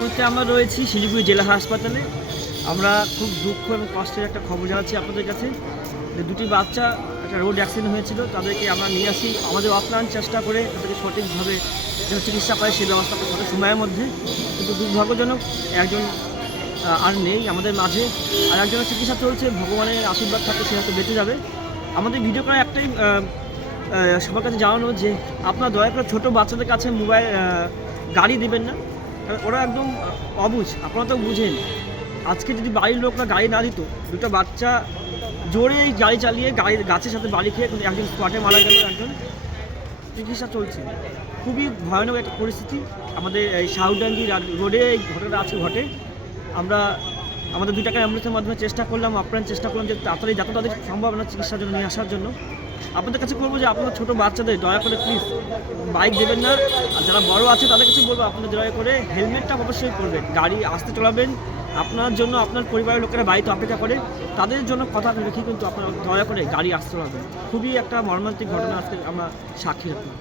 মুহূর্তে আমরা রয়েছি শিলিগুড়ি জেলা হাসপাতালে। আমরা খুব দুঃখ এবং কষ্টের একটা খবর জানাচ্ছি আপনাদের কাছে যে দুটি বাচ্চা একটা রোড অ্যাক্সিডেন্ট হয়েছিল। তাদেরকে আমরা নিয়ে আসি আমাদের অপ্রাণ চেষ্টা করে তাদেরকে সঠিকভাবে যেন চিকিৎসা পায় সেই ব্যবস্থা করে সঠিক সময়ের মধ্যে। কিন্তু দুর্ভাগ্যজনক একজন আর নেই আমাদের মাঝে, আর একজনের চিকিৎসা চলছে। ভগবানের আশীর্বাদ থাকলে সে হয়তো বেঁচে যাবে। আমাদের ভিডিও করার একটাই সবার কাছে জানানো যে আপনারা দয়া করে ছোটো বাচ্চাদের কাছে মোবাইল গাড়ি দেবেন না, কারণ ওরা একদম অবুঝ। আপনারা তো বুঝেন, আজকে যদি বাড়ির লোকরা গাড়ি না দিত, দুটো বাচ্চা জোরে গাড়ি চালিয়ে গাছের সাথে বাড়ি খেয়ে কিন্তু একজন স্পটে মারা গেল, একজন চিকিৎসা চলছে। খুবই ভয়ানক একটা পরিস্থিতি আমাদের এই শাহুডাঙ্গি রোডে এই ঘটনাটা আজকে ঘটে। আমরা আমাদের 2 টাকা অ্যাম্বুলেন্সের মাধ্যমে চেষ্টা করলাম, আপ্রাণ চেষ্টা করলাম যে তাড়াতাড়ি যত তাদের সম্ভব না চিকিৎসার জন্য নিয়ে আসার জন্য। আপনাদের কাছে বলবো যে আপনারা ছোটো বাচ্চাদের দয়া করে প্লিজ বাইক দেবেন না, আর যারা বড় আছে তাদের কাছে বলবো আপনাদের দয়া করে হেলমেটটা অবশ্যই করবেন, গাড়ি আসতে চলাবেন। আপনার জন্য আপনার পরিবারের লোকেরা বাড়িতে অপেক্ষা করে, তাদের জন্য কথা রেখে কিন্তু আপনারা দয়া করে গাড়ি আসতে চলাবেন। খুবই একটা মর্মান্তিক ঘটনা আজকে আমরা সাক্ষী রাখলাম।